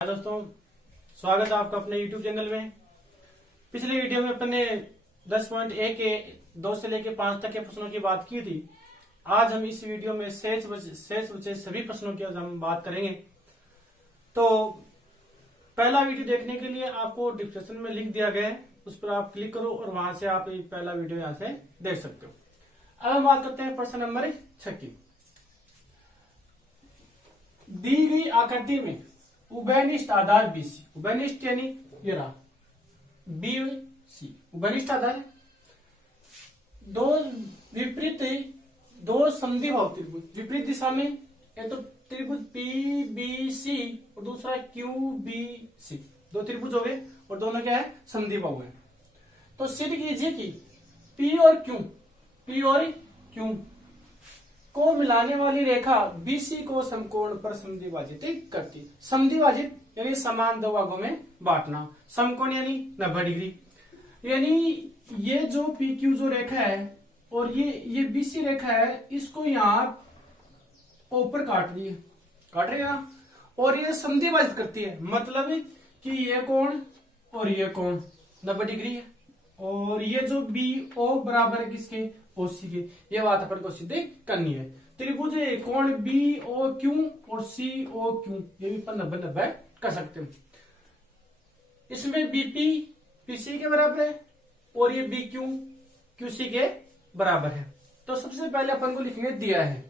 दोस्तों, स्वागत है आपका अपने YouTube चैनल में। पिछले वीडियो में अपने 10.1 के 2 से लेकर 5 तक के प्रश्नों की बात की थी। आज हम इस वीडियो में शेष बचे सभी प्रश्नों की हम बात करेंगे। तो पहला वीडियो देखने के लिए आपको डिस्क्रिप्शन में लिंक दिया गया है, उस पर आप क्लिक करो और वहां से आप पहला वीडियो यहाँ से देख सकते हो। अब हम बात करते हैं प्रश्न नंबर 6 की। दी गई आकृति में उभयनिष्ठ आधार बीसी, उभयनिष्ठ यानी ये रहा बी सी, उभयनिष्ठ आधार है। दो विपरीत दो समद्विबाहु त्रिभुज विपरीत दिशा में, एक तो त्रिभुज पी बी सी और दूसरा क्यू बी सी, दो त्रिभुज हो गए और दोनों क्या है, समद्विबाहु है। तो सिद्ध कीजिए कि पी और क्यू को मिलाने वाली रेखा बीसी को समकोण पर समद्विभाजित करती। समद्विभाजित यानी समान दो भागों में बांटना, समकोण यानी 90 डिग्री। यानी ये जो पी क्यू जो रेखा है और ये बीसी रेखा है, इसको यहाँ ऊपर काट रही है और ये समद्विभाजित करती है। मतलब कि ये कोण और ये कोण 90 डिग्री है और ये जो बी ओ बराबर है किसके, ओसी के। ये बात अपन को सिद्ध करनी है। त्रिभुज कोण बी ओ क्यू और सी ओ क्यू, ये भी 90 कर सकते हैं। इसमें बीपी पीसी के बराबर है और ये बी क्यू क्यूसी के बराबर है। तो सबसे पहले अपन को लिखने दिया है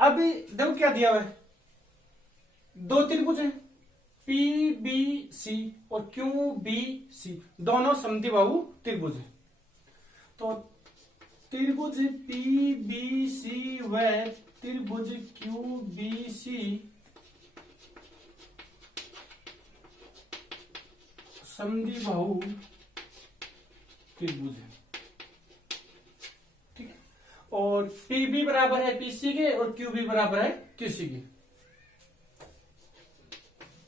अब देखो क्या दिया हुआ है, दो त्रिभुज हैं पी बी सी और क्यू बी सी, दोनों समद्विबाहु त्रिभुज हैं। तो त्रिभुज पी बी सी व त्रिभुज क्यू बी सी समद्विबाहु त्रिभुज है, ठीक है। और पी बी बराबर है पीसी के और क्यू बी बराबर है क्यूसी के।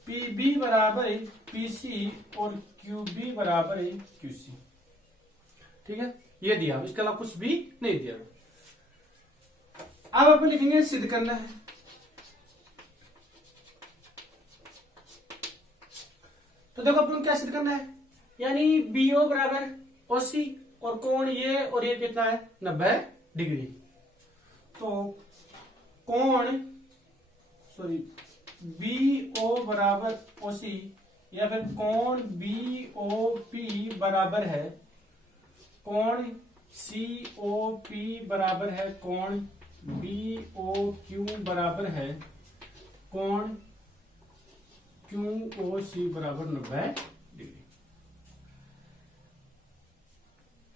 पी बी बराबर है पीसी और क्यू बी बराबर है क्यूसी, ठीक है। ये दिया, इसके अलावा कुछ भी नहीं दिया। अब अपन लिखेंगे सिद्ध करना है। तो देखो अपन क्या सिद्ध करना है, यानी बीओ बराबर ओसी और कोण ये और ये कितना है, 90 डिग्री। तो कोण बी ओ बराबर ओसी या फिर कोण बी ओ पी बराबर है कोण सी ओ पी बराबर है कोण बी ओ क्यू बराबर है कोण क्यू ओ सी बराबर 90 डिग्री।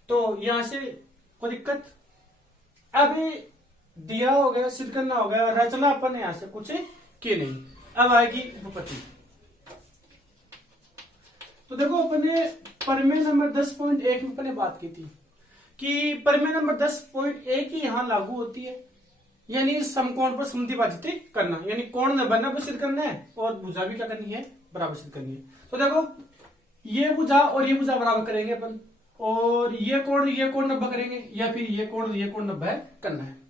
तो यहां से कोई दिक्कत, अब दिया हो गया, सिद्ध करना हो गया, रचना अपन यहां से कुछ की नहीं। अब आएगी उपपत्ति। तो देखो अपने प्रमेय नंबर 10.1 में अपने बात की थी कि प्रमेय नंबर 10.1 ही यहां लागू होती है, यानी समकोण पर समद्विभाजित करना, यानी कोण 90 सिद्ध करना है और भुजा भी क्या करनी है, बराबर सिद्ध करनी है। तो देखो ये भुजा और ये भुजा बराबर करेंगे अपन, और ये कोण 90 करेंगे, या फिर ये कोण 90 करना है।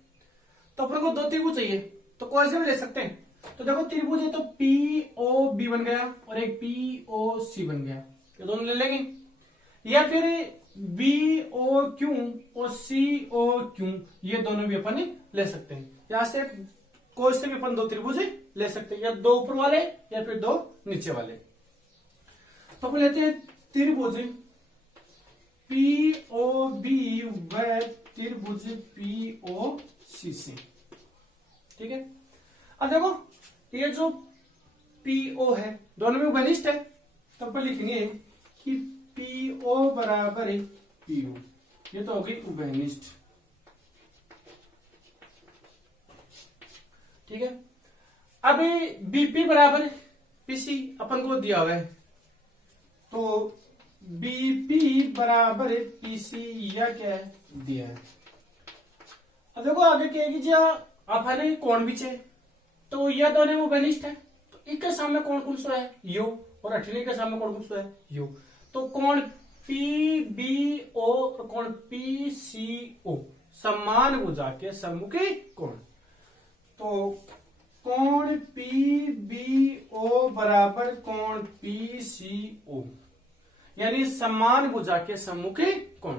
तो अपन को दो त्रिभुज चाहिए, तो कौन से में ले सकते हैं। तो देखो त्रिभुज है तो पी ओ बी बन गया और एक पी ओ सी बन गया, ये दोनों ले लेंगे। या फिर बी ओ क्यू और सी ओ क्यू, ये दोनों भी अपन ले सकते हैं। यहां से कोई से भी अपन दो त्रिभुज ले सकते हैं, या दो ऊपर वाले या फिर दो नीचे वाले। तो अपन लेते हैं त्रिभुज पी ओ बी व त्रिभुज पी ओ सी से, ठीक है। अब देखो ये जो PO है दोनों में उभयनिष्ठ है, तो अपन लिखेंगे कि PO बराबर है PO, ये तो हो गई उभयनिष्ठ, ठीक है। अब BP बराबर PC अपन को दिया हुआ है, तो BP बराबर PC या क्या है, दिया है। अब देखो आगे क्या कीजिए, आप है ना कोण भी चाहिए, तो यह दोनों उभयनिष्ठ है, तो इसके सामने कोण कौन सा है, यो, और अठनी के सामने कोण कौन सा है, यो। तो कोण पी बी ओ और कोण पी सी ओ, समान भुजा के सम्मुखी कोण। तो कोण पीबीओ बराबर कोण पीसीओ, यानी समान भुजा के सम्मुखी कोण।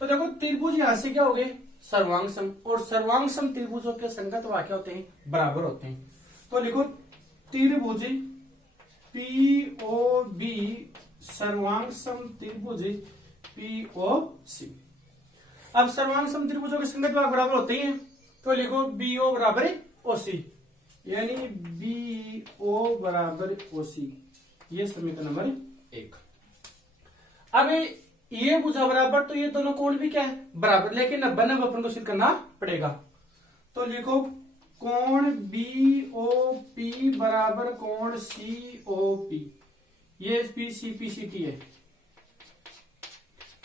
तो देखो त्रिभुज यहां से क्या हो गए, सर्वांग सम, और सर्वांग सम त्रिभुजों के संगत वाक्य होते हैं, बराबर होते हैं। तो लिखो त्रिभुज पीओबी सर्वांग सम त्रिभुज पीओसी। अब सर्वांग सम त्रिभुजों के संगत वाक्य बराबर होते हैं, तो लिखो बीओ बराबर ओसी, यानी बीओ बराबर ओसी। ये समीकरण नंबर 1। अब ये भुजा बराबर, तो ये दोनों कोण भी क्या है, बराबर, लेकिन 90 अपन को सिद्ध करना पड़ेगा। तो लिखो कोण बीओपी बराबर कोण सीओपी। ये सीपीसीटी है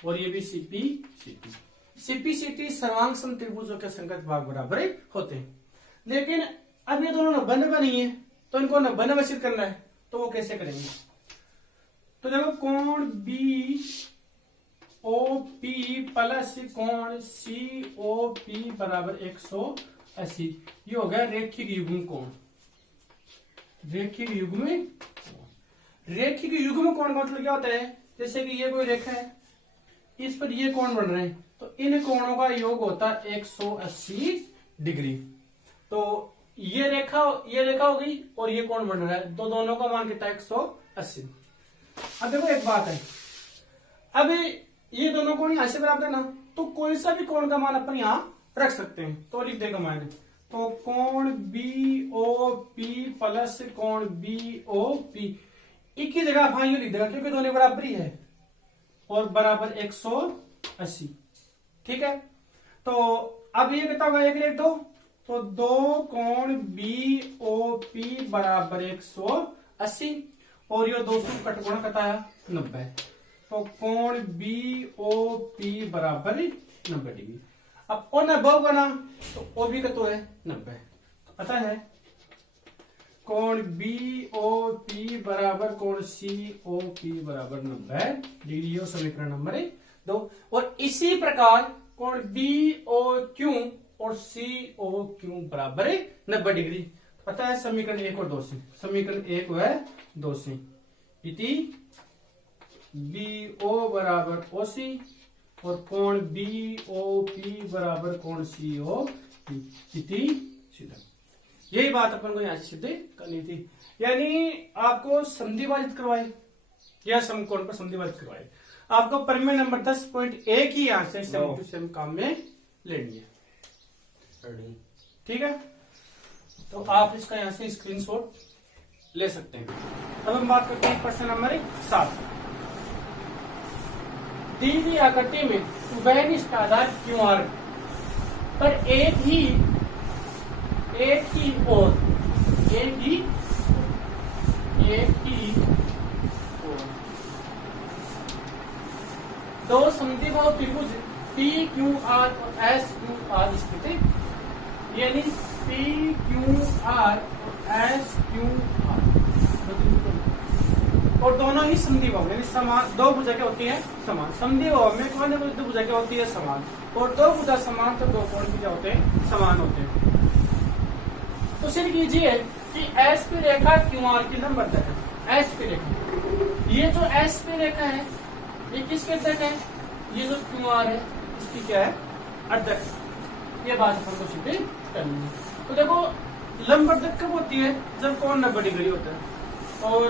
और ये भी सीपीसीटी। सीपीसीटी सर्वांग सम त्रिभुजों के संगत भाग बराबर होते हैं, लेकिन अब ये दोनों 90 नहीं है, तो इनको 90 सिद्ध करना है। तो वो कैसे करेंगे, तो देखो कोण बी ओपी प्लस कोण सीओपी बराबर 180। ये हो गया रेखिक युग्म कोण। रेखिक युग्म रेखिक युग्म कोण का मतलब क्या होता है, जैसे कि ये कोई रेखा है, इस पर ये कोण बन रहे हैं, तो इन कोणों का योग होता है 180 डिग्री। तो ये रेखा हो गई और ये कोण बन रहा है, तो दोनों का मान कितना है 180। अब देखो एक बात है, अब ये दोनों कोण यहां से बराबर है ना, तो कोई सा भी कोण का मान अपन यहां रख सकते हैं। तो लिख देगा मैंने, तो कोण बीओपी प्लस कोण बीओपी एक ही जगह भाइयों लिख देगा, क्योंकि दोनों बराबर ही है और बराबर 180। ठीक है, तो अब ये कितना होगा, एक लिख दो, तो दो कोण बीओपी बराबर 180 और ये 200 कटकोण कितना है 90। तो कोण बीओपी बराबर 90 डिग्री। अब ओ 90 होगा ना, तो ओ भी कतो है 90। तो पता है कोण बीओपी बराबर कोण सीओपी बराबर 90 डिग्री। ये समीकरण नंबर 2। और इसी प्रकार कोण बीओक्यू और सीओक्यू बराबर 90 डिग्री। पता है समीकरण 1 और 2 से, समीकरण 1 व 2 से इति बीओ बराबर ओसी और कोण बीओपी बराबर कोण सीओपी इति सिद्ध। यही बात अपन को यहां से सिद्ध करनी थी, यानी आपको संधिवादित करवाए या समकोण पर संधिवादित करवाए। आपको परिमेय नंबर 10.1 ही यहां से सेम टू सेम काम में लेनी है। ठीक है, तो आप इसका यहां से स्क्रीनशॉट ले सकते हैं। अब हम बात करते हैं प्रश्न नंबर 7। दी हुई आकृति में उभयनिष्ठ आधार क्यूआर पर एक ही ओर दो समद्विबाहु त्रिभुज पी क्यू आर और एस क्यू आर स्थित है, यानी पी क्यू आर और एस क्यू आर और दोनों ही समद्विबाहु यानी समान, दो भुजा क्या होती है समान। समद्विबाहु में कौन दो भुजा क्या होती है समान, और दो भुजा समान तो दो कोण भी क्या होते हैं समान होते हैं। तो सिर्फ कीजिए कि एस पी रेखा क्यू आर की लंब तक है। एस पी रेखा, ये जो एस पी रेखा है ये किसके तक है, ये जो क्यू आर है इसकी क्या है अर्धक। ये बात अपन को सिद्ध करनी है। तो देखो लंब अर्धक कब होती है, जब कोण 90 डिग्री होता है, और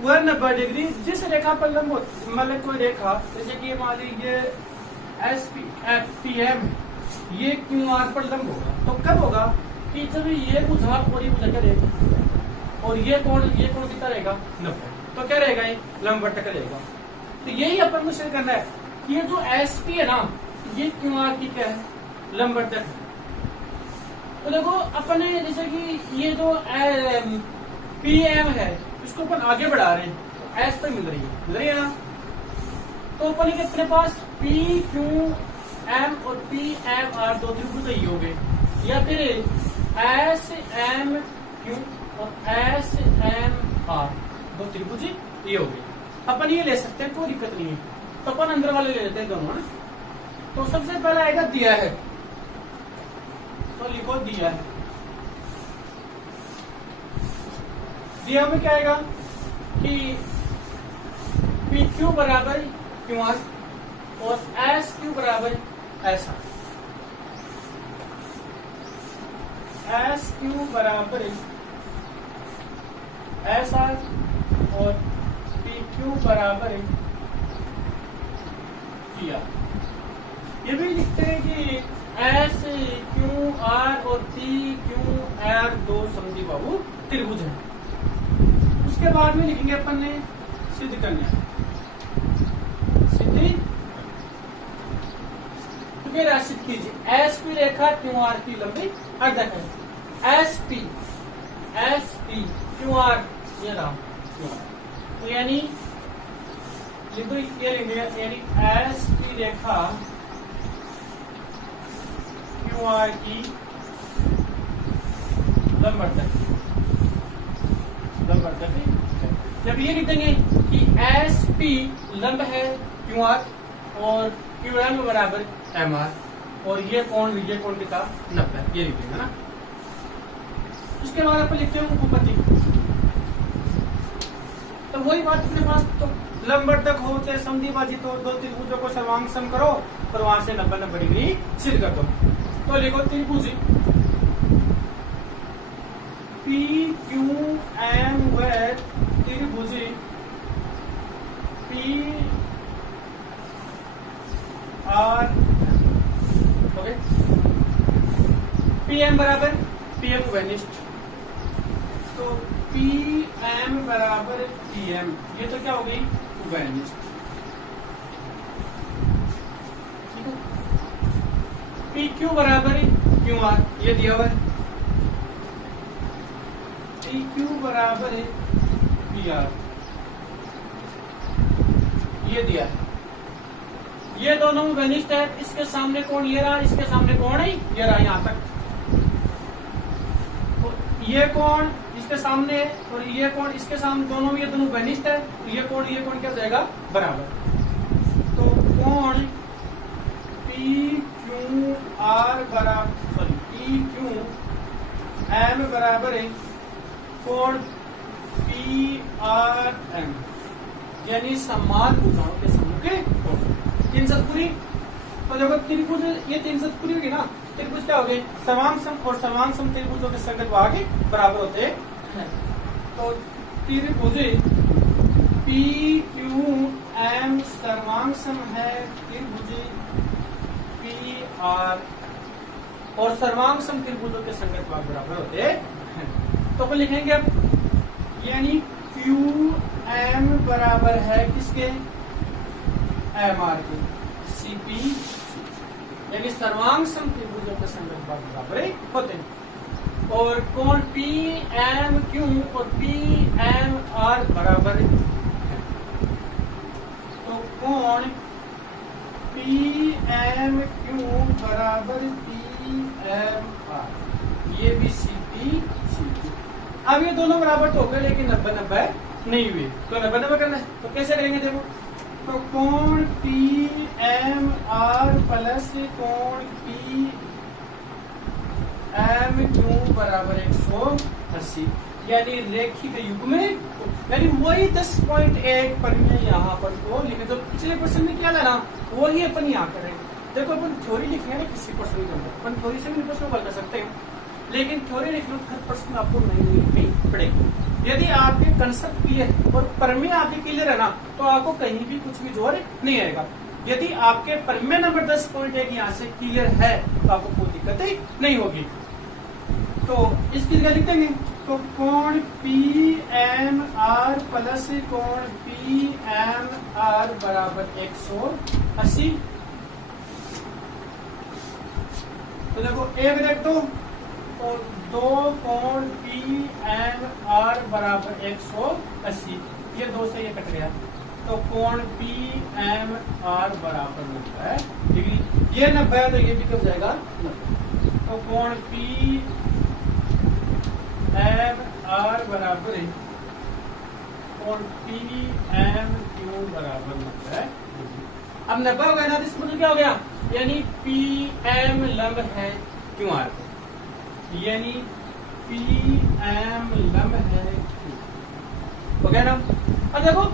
वह 90 डिग्री जिस रेखा पर लंब होती, मतलब कोई रेखा जैसे कि मान लीजिए S P F P M ये क्यू आर पर लंब होगा, तो कब होगा कि जब ये भुजा और ये भुजा क्या रहेगा और ये कोण कितना रहेगा 90, तो क्या रहेगा ये लंब अर्धक रहेगा। तो यही अपन को सिद्ध करना है कि ये जो एस पी है ना ये क्यू आर की क्या है लंब अर्धक है। तो देखो अपने जैसे कि ये जो पी एम है इसको अपन आगे बढ़ा रहे हैं, तो एस पे मिल रही है ना, तो अपन के अपने पास पी क्यू एम और पी एम आर दो त्रिभुज ही हो गए, या फिर एस एम क्यू और एस एम आर दो त्रिभुज ये हो गए। अपन ये ले सकते हैं, कोई दिक्कत नहीं है। तो अपन अंदर वाले ले लेते हैं दोनों, तो सबसे पहले आएगा दिया है, तो लिखो दिया है। दिया में क्या आएगा कि पी क्यू बराबर क्यू आर और एस क्यू बराबर ऐसा, एस क्यू बराबर एस आर और पी क्यू बराबर पी आर। ये भी लिखते हैं कि एस क्यू आर और पी क्यू आर दो समद्विबाहु त्रिभुज है। उसके बाद में लिखेंगे अपन ने सिद्ध करना, सिद्धि सिद्ध कीजिए। एस पी रेखा क्यू आर की लंबी अर्धक है। एस पी क्यू आर ये रहा, तो यानी ये तो ये लेंगे, यानी एस की रेखा क्यू आर की लंबवर्धक जब ये लिख देंगे कि एस पी लंब है क्यू आर और क्यू एम बराबर एम आर और ये कोण कितना 90, ये लिख देंगे ना। उसके बाद अपन लिखते हैं उपपत्ति, तो वही बात अपने पास, तो लंबवर्धक हो चाहे समद्विभाजित हो, दो त्रिभुजों को सर्वांग सम करो और वहां से 90 डिग्री सिद्ध कर दो। तो लिखो त्रिभुज पी क्यू एम व त्रिभुज P R, okay, P M बराबर पी एम वेनिस्ट, तो पी एम बराबर पी एम, ये तो क्या हो गई वेनिस्ट। पी क्यू बराबर क्यू आर ये दिया हुआ है, पी क्यू बराबर पी आर ये दिया है। ये दोनों घनिष्ठ है, इसके सामने कौन ये रहा, इसके सामने कौन है ये रहा यहां तक, तो ये कौन इसके सामने है और ये कौन इसके सामने, दोनों ये दोनों घनिष्ठ है, तो ये कौन क्या हो जाएगा बराबर। तो कौन पी क्यू आर बराबर, सॉरी पी क्यू एम बराबर है कोण पी आर एम, यानी समान भुजाओं के समूह के कोण। तीन सतपुरी, तो देखो त्रिभुज, ये तीन सतपुरी होगी ना, त्रिभुज क्या हो गए सर्वांग सम, और सर्वांग सम त्रिभुजों के संगत भाग बराबर होते हैं। तो त्रिभुज पी क्यू एम सर्वांग सम है त्रिभुज पी आर और सर्वांग सम त्रिभुजों के संगत भाग बराबर होते हैं। तो अपन लिखेंगे अब, यानी क्यू एम बराबर है किसके एम आर के, सी पी, यानी सर्वांग सम त्रिभुजों के संगत भाग बराबर होते हैं। और कोण पी एम क्यू और पी एम आर बराबर है, तो कोण पी एम क्यू बराबर पी एम आर, ये भी सी पी सी पी। अब ये दोनों बराबर तो हो गए, लेकिन 90 नहीं हुए, तो 90 करना है, तो कैसे करेंगे देखो, तो कोण पी एम आर प्लस कोण पी एम क्यू बराबर 180, यानी रेखिक युग्म में, यानी वही 10.1 पर यहाँ पर तो लिखे, तो पिछले क्वेश्चन में क्या लेना वही अपन यहाँ करेंगे। देखो अपन थ्योरी लिखेंगे ना किसी क्वेश्चन के अंदर, अपन थ्योरी से भी प्रश्न हल कर सकते हैं, लेकिन थ्योरी लिखना हर प्रश्न आपको नहीं लिखनी पड़ेगी। यदि आपके कंसेप्ट क्लियर और प्रमेय आपके क्लियर है ना, तो आपको कहीं भी कुछ भी जोर नहीं आएगा। यदि आपके प्रमेय नंबर 10.1 यहाँ से क्लियर है तो आपको कोई दिक्कत ही नहीं होगी। तो इसकी जगह लिख देंगे, तो कोण पी एम आर प्लस कोण पी एम आर बराबर 180। तो देखो एक देख दो, और दो कोण पी एम आर बराबर 180, ये दो से ये कट गया, तो कोण पी एम आर बराबर 90 डिग्री, ये 90 है तो ये भी कट जाएगा 90। तो कोण पी एम आर बराबर कोण पी एम क्यू बराबर 90 डिग्री। अब 90 हो गया ना, तो इसका मतलब क्या हो गया, यानी पी एम लंब है क्यू आर पर, यानी पी एम लंब है हो गया ना। अब देखो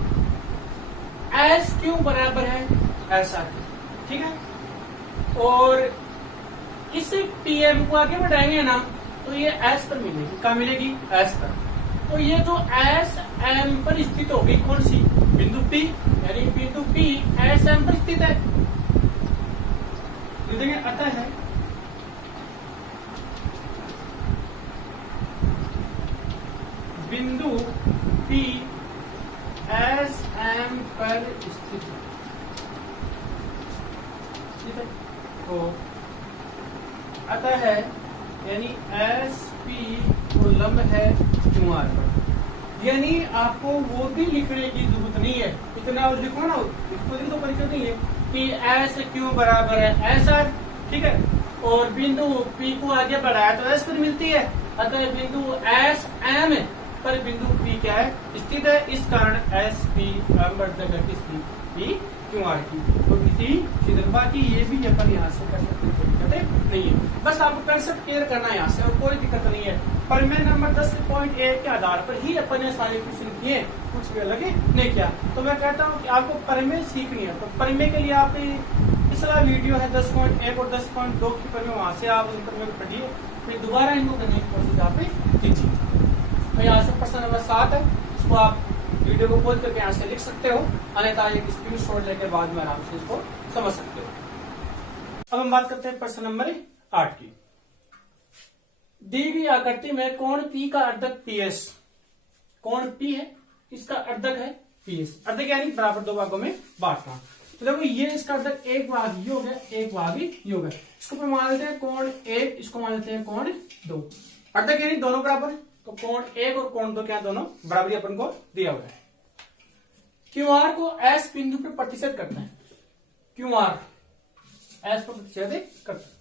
एस क्यू बराबर है एस आर, ठीक है, और इस पीएम को आगे बढ़ाएंगे ना तो ये एस पर मिलेगी, कहाँ मिलेगी, एस पर। तो ये जो एस एम पर स्थित होगी कौन सी, बिंदु पी, यानी बिंदु पी एस एम पर स्थित है। अतः है बिंदु पी एस एम पर स्थित है, ठीक है। तो अतः है यानी एस पी को लंब है क्यू आर पर, यानी आपको वो भी लिखने की जरूरत नहीं है, इतना लिखो ना, इसको तो परिचय नहीं है कि एस क्यू बराबर है एस आर, ठीक है, और बिंदु पी को आगे बढ़ाया तो एस पर मिलती है, अतः बिंदु एस एम पर बिंदु पी क्या है, स्थित है, इस कारण एस पी किसकी, पी क्यू आर की। तो किसी बाकी ये भी अपन यहाँ से कर सकते हैं, दिक्कत नहीं है, बस आपको कंसेप्ट क्लियर करना है यहाँ से, और कोई दिक्कत नहीं है। प्रमेय नंबर 10.1 के आधार पर ही अपन ने सारे क्वेश्चन किए, कुछ भी अलग नहीं किया। तो मैं कहता हूँ कि आपको प्रमेय सीखनी है, तो प्रमेय के लिए आप पिछला वीडियो है 10.1 और 10.2 की प्रमेय, वहां से आप प्रमेय पढ़िए, फिर दोबारा इनको करने की कोशिश आप कीजिए। तो यहाँ से प्रश्न नंबर 7 है, इसको आप वीडियो को पॉज करके यहाँ से लिख सकते हो, अन्यथा एक स्क्रीनशॉट लेकर बाद में आराम से इसको समझ सकते हो। अब हम बात करते हैं प्रश्न नंबर 8 की। दी गई आकृति में कोण पी का अर्धक पीएस, कोण पी है, इसका अर्धक है पीएस, अर्धक यानी बराबर दो भागों में बांटना। तो देखो ये इसका अर्धक एक भाग ये हो गया, एक भाग ये हो गया, इसको मान लेते हैं कोण 1, इसको मान लेते हैं कोण 2, अर्धक यानी दोनों बराबर है, तो कोण 1 और कोण 2 क्या दोनों बराबरी अपन को दिया हुआ है। क्यू आर को एस बिंदु पे प्रतिशत करता है, क्यू आर एस पर प्रतिशत करता है,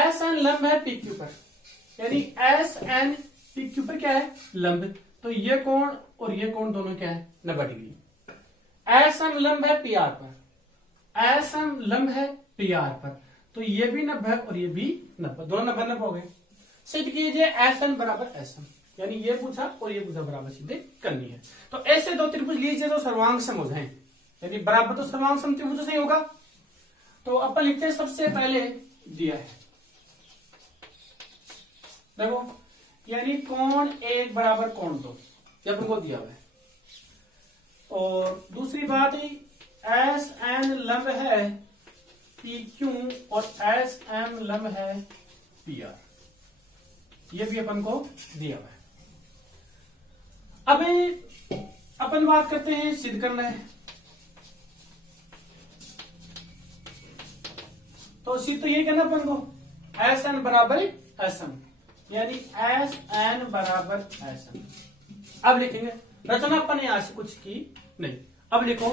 एस एन लंब है पी क्यू पर, यानी एस एन पी क्यू पर क्या है, लंब, तो ये कोण और ये कोण दोनों क्या है, 90 डिग्री। एस एम लंब है पी आर पर, एस एम लंब है पी आर पर, तो ये भी 90 और ये भी 90, दोनों 90 हो गए। सिद्ध कीजिए एस एन बराबर एस एम, यानी ये पूछा और ये पूछा, बराबर सिद्ध करनी है। तो ऐसे दो त्रिभुज लीजिए जो सर्वांग सम हो जाए, यानी बराबर तो सर्वांग सम त्रिभुज से ही होगा। तो अपन लिखते हैं, सबसे पहले दिया है देखो, यानी कोण 1 बराबर कोण 2, ये अपन को दिया हुआ है, और दूसरी बात है एस एन लंब है पी क्यू और एस एम लंब है पी आर, ये भी अपन को दिया हुआ है। अब अपन बात करते हैं, सिद्ध करना है, तो सिद्ध तो ये कहना अपन को एस एन बराबर एस एम, यानी एस एन बराबर एस एम। अब लिखेंगे, रचना अपन ने यहां से कुछ की नहीं, अब लिखो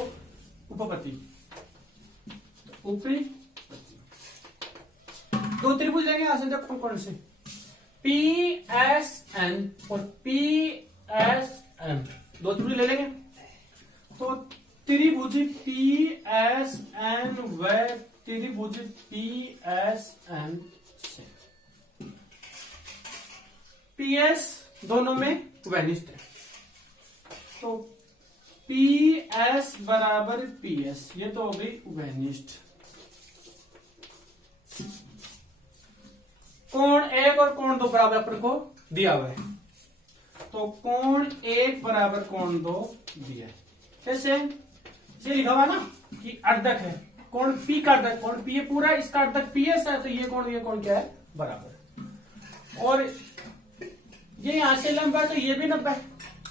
उपपत्ति, ऊपरी दो त्रिभुज लेंगे यहां से, देखो कौन से, पी एस एन और पी एस एम, दो त्रिभुज ले लेंगे, तो त्रिभुज पी एस एन व त्रिभुज पी एस एन से, पी एस दोनों में वैनिष्ठ है, तो पी एस बराबर पी एस, ये तो हो गई उभयनिष्ठ। कोण 1 और कोण 2 बराबर अपन को दिया हुआ है, तो कोण 1 बराबर कोण 2 दिया है, कैसे ये लिखा हुआ ना कि अर्धक है, कोण पी का अर्धक, कोण पी पूरा इसका अर्धक पी एस है, तो ये कोण क्या है बराबर, और ये यहां से लंबा है तो ये भी 90 है,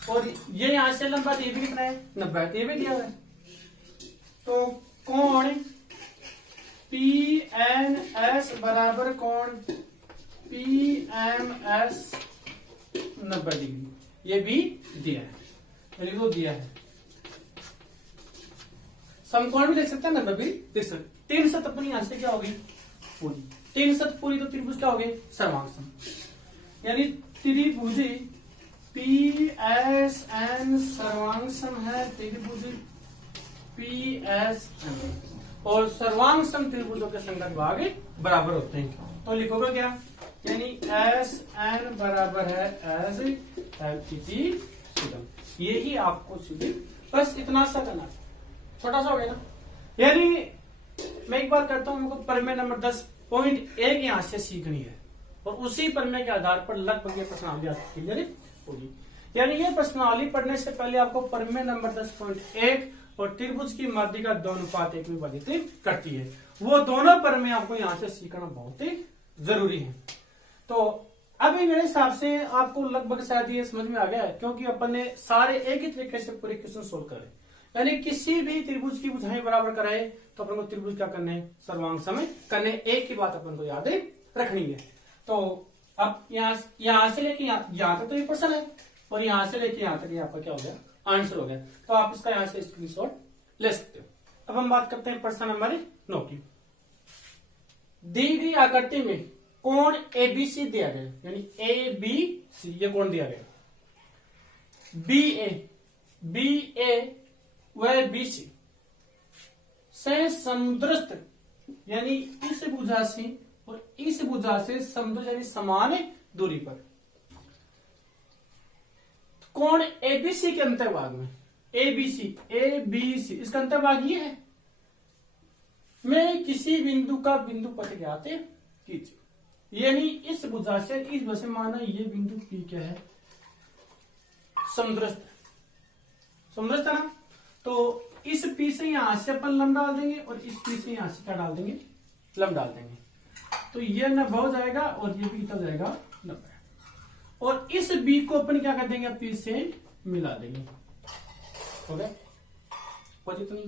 और ये यहां से लंबा तो ये भी कितना है 90 है, तो ये भी दिया हुआ है, तो कोण पी एन एस बराबर कोण पी एम एस 90 डिग्री, ये भी दिया है, यानी वो दिया है। समकोण भी देख सकते हैं, 90 भी देख सकते, 3 सत अपनी यहां से क्या होगी पूरी, 3 सत पूरी, तो त्रिभुज क्या हो गए सर्वांग सम, यानी त्रिभुज पी एस एन सर्वांग सम है त्रिभुज पी एस एम, और सर्वांग सम त्रिभुजों के संगत भाग बराबर होते हैं। तो लिखोगे क्या, यानी एस एन बराबर है एस एल टी सुगम। यही आपको सीधे बस इतना सा करना, छोटा सा हो गया ना। यानी मैं एक बार करता हूं, हमको प्रमेय नंबर 10.1 यहां से सीखनी है, और उसी प्रमेय के आधार पर लगभग ये प्रश्नावली आपकी क्लियर होगी। यानी ये प्रश्नावली पढ़ने से पहले आपको प्रमेय नंबर 10.1 और त्रिभुज की माध्यिका 2:1 में विभाजित करती है, वो दोनों प्रमेय आपको यहां से सीखना बहुत ही जरूरी है। तो अभी मेरे हिसाब से आपको लगभग शायद ये समझ में आ गया है, क्योंकि अपन ने सारे एक ही तरीके से पूरे क्वेश्चन सोल्व करे। यानी किसी भी त्रिभुज की भुजाएं बराबर कराए तो अपन को त्रिभुज क्या करने, सर्वांग सम करने। एक ही बात अपन को याद रखनी है। तो अब यहां से लेके यहां तक तो ये प्रश्न है, और यहां से लेके यहां तक आपका क्या हो गया, आंसर हो गया। तो आप इसका यहां से स्क्रीनशॉट ले सकते हो। अब हम बात करते हैं प्रश्न नंबर 9 की। दी गई आकृति में कोण एबीसी दिया गया, यानी ए बी सी ये कोण दिया गया। बी ए व बी सी से समुद्रस्थ, यानी इस भुजा से और इस भुजा से समुद्र यानी समान दूरी पर कोण एबीसी के अंतर्भाग में, एबीसी इसका अंतर्भाग ये है, मैं किसी बिंदु का बिंदु पथ ज्ञात कीजिए। यानी इस भुजा से इस भुजा से माना ये बिंदु पी क्या है, समुद्रस्थ है ना। तो इस पी से यहां से अपन लंब डाल देंगे, और इस पी से यहां से क्या डाल देंगे, लंब डाल देंगे। तो ये 90 हो जाएगा, और ये भी कितना जाएगा 90, और इस बी को अपन क्या कर देंगे, पी से मिला देंगे। हो गया जितनी।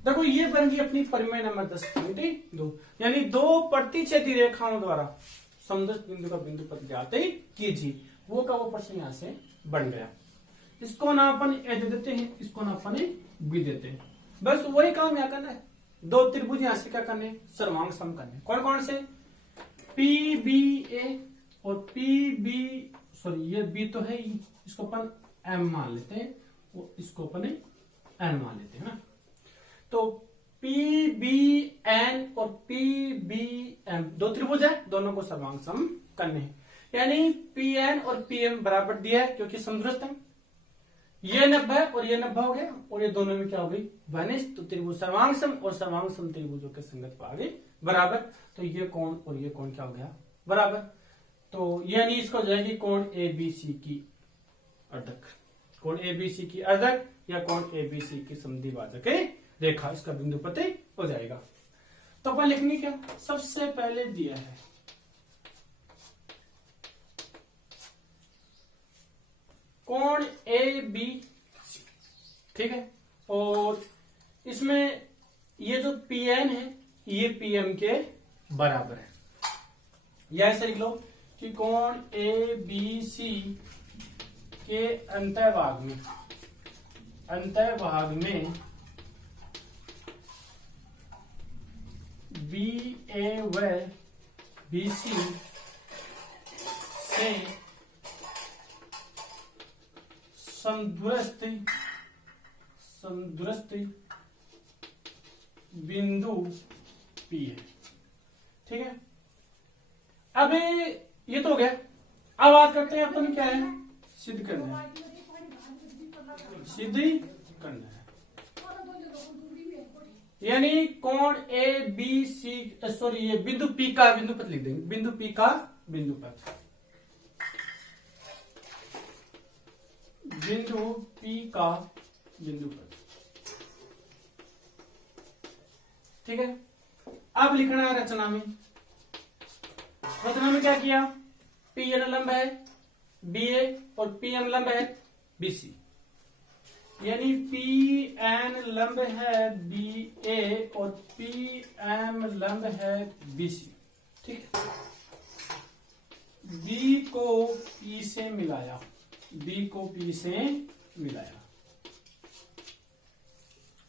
देखो ये बन गई अपनी प्रमेय नंबर 10.2, यानी दो प्रतिच्छेदी रेखाओं द्वारा समुद्रस्थ बिंदु का बिंदु पथ ज्ञात कीजिए। वो का वो प्रश्न यहां से बन गया। इसको ना अपन ए दे देते हैं, इसको ना अपन बी देते हैं। बस वही काम यहाँ करना है। दो त्रिभुज यहां से क्या करने, सर्वांग सम करने। कौन कौन से, पी बी ए और पी बी, सॉरी ये बी तो है ही, इसको अपन एम मान लेते हैं, वो इसको अपन एन मान लेते हैं ना। तो पी बी एन और पी बी एम दो त्रिभुज है, दोनों को सर्वांग सम करने हैं। यानी पी एन और पी एम बराबर दिया है, क्योंकि समुद्रस्थ है। ये 90 और ये 90 हो गया, और ये दोनों में क्या हो गई, घनिष्ठ। तो त्रिभुज सर्वांग सम और सर्वांग सम त्रिभुजों के संगत भाग बराबर। तो ये कोण और ये कोण क्या हो गया, बराबर। तो यानी इसको हो जाएगी कोण एबीसी की अर्धक, कोण एबीसी की अर्धक या कोण एबीसी की समद्विभाजक रेखा, इसका बिंदु पथ हो जाएगा। तो अपन लिखनी क्या, सबसे पहले दिया है कोण ए बी सी, ठीक है। और इसमें ये जो पी एन है ये पी एम के बराबर है, या ऐसे लिख लो कि कोण ए बी सी के अंतःभाग में बी ए व बी सी से समदूरस्थ बिंदु पी है, ठीक है। अब ये तो हो गया। अब बात करते हैं अपन क्या है, सिद्ध करना है, सिद्ध करना है। यानी कोण ए बी सी, सॉरी ये बिंदु पी का बिंदु पथ लिख देंगे, बिंदु पी का बिंदु पथ, बिंदु पी का बिंदु पथ, ठीक है। अब लिखना है रचना में। रचना में क्या किया, पी एन लंब है बी ए और पी एम लंब है बी सी, यानी पी एन लंब है बी ए और पी एम लंब है बी सी, ठीक है। बी को पी से मिलाया, बी को पी से मिलाया।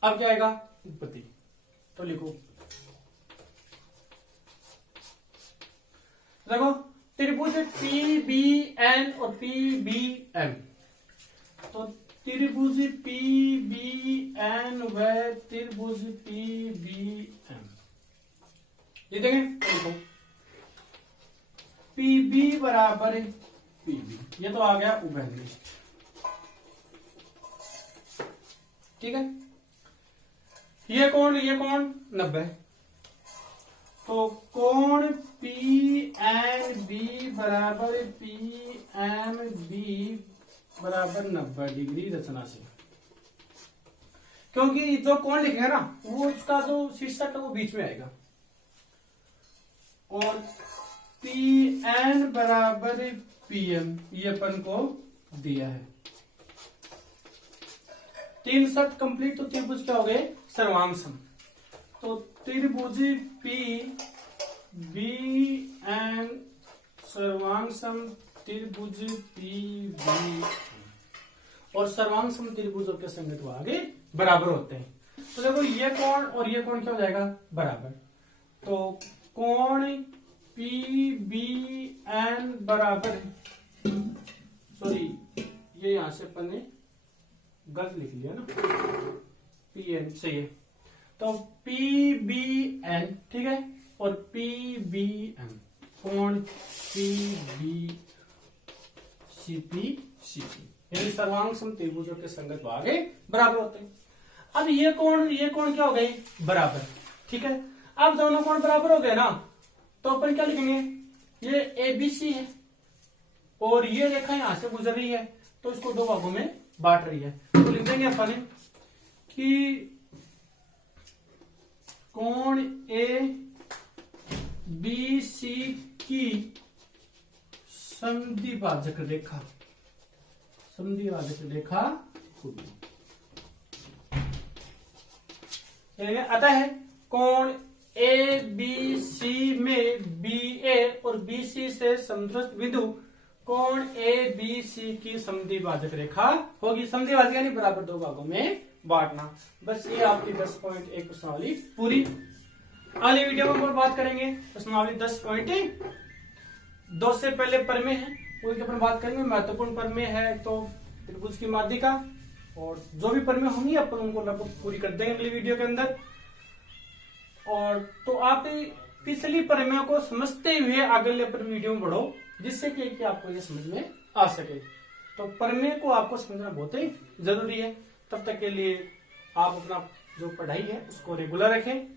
अब क्या आएगा, उत्पत्ति। तो लिखो, देखो त्रिभुज पी बी एन और पी बी एम, तो त्रिभुज पी बी एन व त्रिभुज पी बी एम, ये देखें देखो पी बी बराबर पी बी, ये तो आ गया उभयनिष्ठ। ठीक है, ये कौन 90, तो कोण पी एन बी बराबर पी एम बी बराबर 90 डिग्री रचना से, क्योंकि जो कोण लिखेगा ना वो उसका जो शीर्षक है वो बीच में आएगा, और पी एन बराबर पी एम ये अपन को दिया है। 3 शर्त कंप्लीट, तो त्रिभुज क्या हो गए सर्वांग सम। तो त्रिभुज पी बी एन सर्वांग सम त्रिभुज पी बी, और सर्वांग सम त्रिभुजों के संगत आगे बराबर होते हैं। तो देखो ये कोण और ये कोण क्या हो जाएगा बराबर, तो कोण पी बी एन बराबर, सॉरी ये यहां से अपन ने गलत लिख लिया ना, पी एन सही है, तो पी बी एन ठीक है, और पी बी एम कोण P B C P C P, यानी सर्वांग सम त्रिभुजों के संगत आगे बराबर होते हैं। अब ये कोण क्या हो गए बराबर। ठीक है, अब दोनों कोण बराबर हो गए ना, तो अपन क्या लिखेंगे, ये ए बी सी है और ये रेखा यहां से गुजर रही है, तो इसको 2 भागों में बांट रही है, तो लिख देंगे अपन कि कोण ए बी सी की समद्विभाजक रेखा होगी। अतः कोण ए बी सी में बी ए और बी सी से समद्विभाजक बिंदु कोण ए बी सी की समद्विभाजक रेखा होगी। समद्विभाजक यानी बराबर 2 भागों में बांटना। बस ये आपकी 10.1 प्रश्नावली पूरी। अगली वीडियो में हम बात करेंगे प्रश्नावली 10.2 से पहले प्रमेय है उनकी अपन बात करेंगे। महत्वपूर्ण प्रमेय है तो त्रिभुज की माध्यिका, और जो भी प्रमेय होंगी अपन उनको लगभग पूरी कर देंगे अगली वीडियो के अंदर। और तो आप पिछली प्रमेय को समझते हुए अगले वीडियो में बढ़ो, जिससे कि आपको ये समझ में आ सके। तो प्रमेय को आपको समझना बहुत ही जरूरी है। तब तक के लिए आप अपना जो पढ़ाई है उसको रेगुलर रखें।